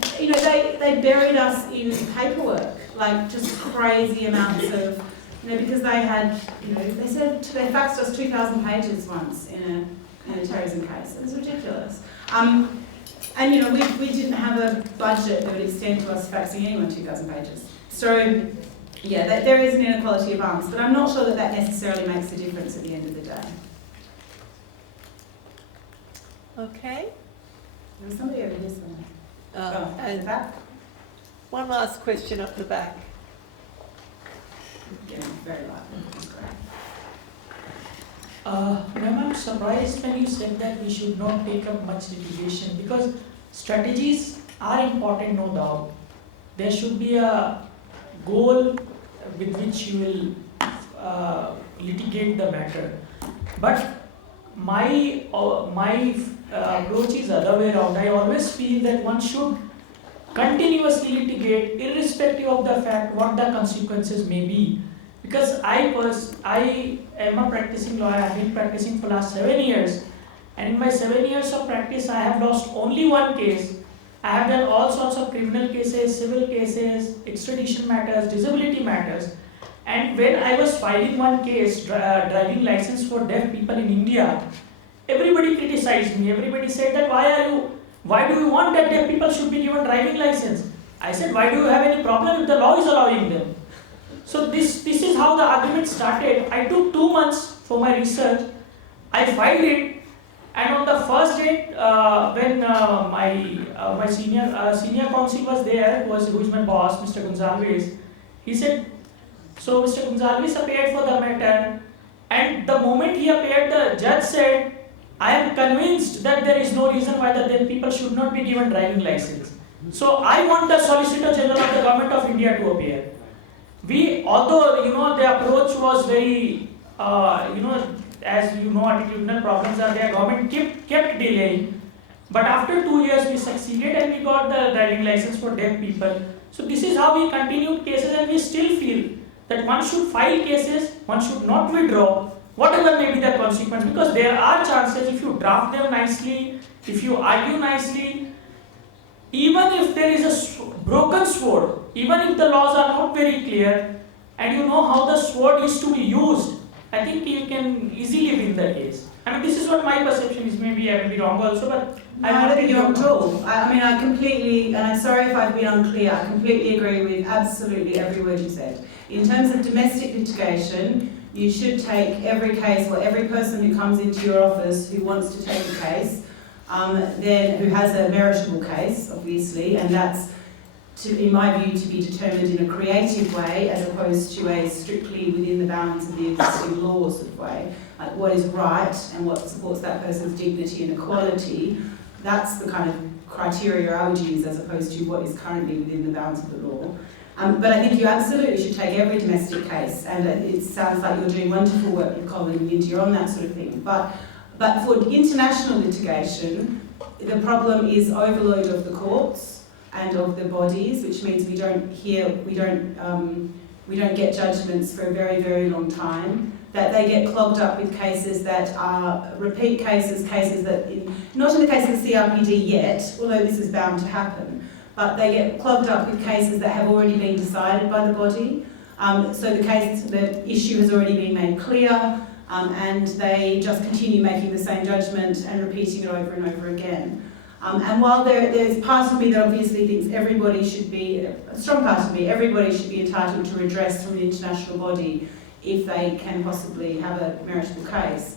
They buried us in paperwork, like just crazy amounts of, because they had, they said they faxed us 2,000 pages once in a terrorism case. It was ridiculous. We didn't have a budget that would extend to us faxing anyone 2,000 pages. So, yeah, there is an inequality of arms, but I'm not sure that necessarily makes a difference at the end of the day. Okay. There was somebody over here somewhere. And back. One last question up the back. Getting very loud. Ma'am, I'm surprised when you said that we should not take up much litigation because strategies are important, no doubt. There should be a goal with which you will litigate the matter. But my approach is other way around. I always feel that one should continuously litigate irrespective of the fact what the consequences may be. Because I am a practicing lawyer. I have been practicing for the last 7 years. And in my 7 years of practice, I have lost only one case. I have done all sorts of criminal cases, civil cases, extradition matters, disability matters. And when I was filing one case, driving license for deaf people in India, everybody criticized me. Everybody said that why do you want that deaf people should be given driving license? I said, why do you have any problem if the law is allowing them? So this is how the argument started. I took 2 months for my research. I filed it, And on the first date, when my senior counsel was there, who is my boss, Mr. Gonzalez, he said, so Mr. Gonzalez appeared for the matter, and the moment he appeared, the judge said, I am convinced that there is no reason why the people should not be given driving license. So I want the Solicitor General of the Government of India to appear. Although the approach was very, as you know, attitudinal problems are there, government kept delaying. But after 2 years we succeeded and we got the driving license for deaf people. So this is how we continued cases, and we still feel that one should file cases, one should not withdraw, whatever may be the consequence, because there are chances if you draft them nicely, if you argue nicely, even if there is a broken sword, even if the laws are not very clear, and you know how the sword is to be used, I think you can easily win the case. I mean, this is what my perception is. Maybe I will be wrong also, but I don't think you're wrong at all. I completely, and I'm sorry if I've been unclear, I completely agree with absolutely every word you said. In terms of domestic litigation, you should take every case, or every person who comes into your office who wants to take a case, then who has a meritable case, obviously, and that's, in my view, to be determined in a creative way as opposed to a strictly within the bounds of the existing law sort of way. Like what is right and what supports that person's dignity and equality, that's the kind of criteria I would use as opposed to what is currently within the bounds of the law. But I think you absolutely should take every domestic case, and it sounds like you're doing wonderful work with Colin and India on that sort of thing. But for international litigation, the problem is overload of the courts and of the bodies, which means we don't get judgments for a very, very long time. That they get clogged up with cases that are repeat cases that, not in the case of the CRPD yet, although this is bound to happen, but they get clogged up with cases that have already been decided by the body. So the issue has already been made clear, and they just continue making the same judgment and repeating it over and over again. And while there's part of me that obviously thinks everybody should be, a strong part of me, everybody should be entitled to redress from an international body if they can possibly have a meritable case.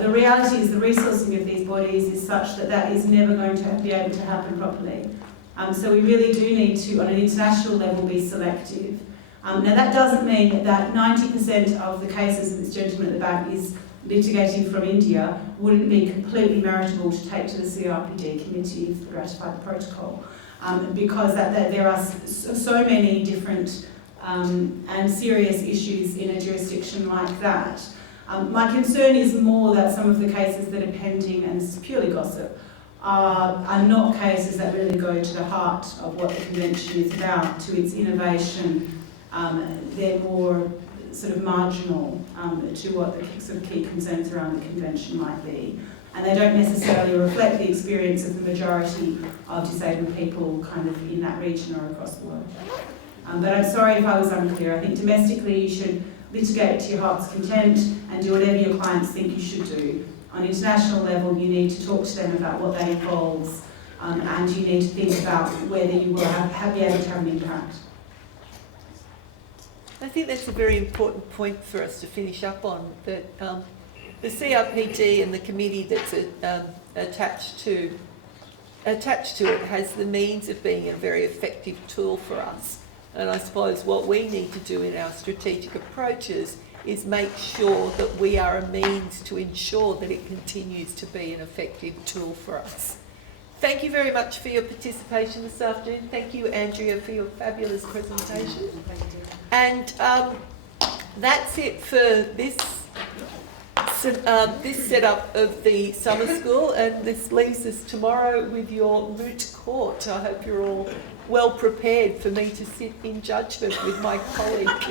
The reality is the resourcing of these bodies is such that that is never going to be able to happen properly. So we really do need to, on an international level, be selective. Now that doesn't mean that 90% of the cases that this gentleman at the back is litigating from India wouldn't be completely meritable to take to the CRPD committee if they ratify the protocol. Because there are so many different and serious issues in a jurisdiction like that. My concern is more that some of the cases that are pending, and this is purely gossip, are not cases that really go to the heart of what the convention is about, to its innovation. They're more sort of marginal to what the sort of key concerns around the convention might be. And they don't necessarily reflect the experience of the majority of disabled people kind of in that region or across the world. But I'm sorry if I was unclear. I think domestically you should litigate to your heart's content and do whatever your clients think you should do. On international level, you need to talk to them about what that involves, and you need to think about whether you will be able to have an impact. I think that's a very important point for us to finish up on, that the CRPD and the committee that's attached to it has the means of being a very effective tool for us. And I suppose what we need to do in our strategic approaches is make sure that we are a means to ensure that it continues to be an effective tool for us. Thank you very much for your participation this afternoon. Thank you, Andrea, for your fabulous presentation. And that's it for this setup of the summer school, and this leaves us tomorrow with your moot court. I hope you're all well prepared for me to sit in judgment with my colleagues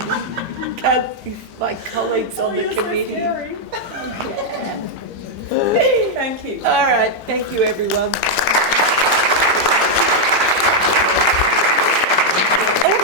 on the committee. Thank you. All right, thank you everyone.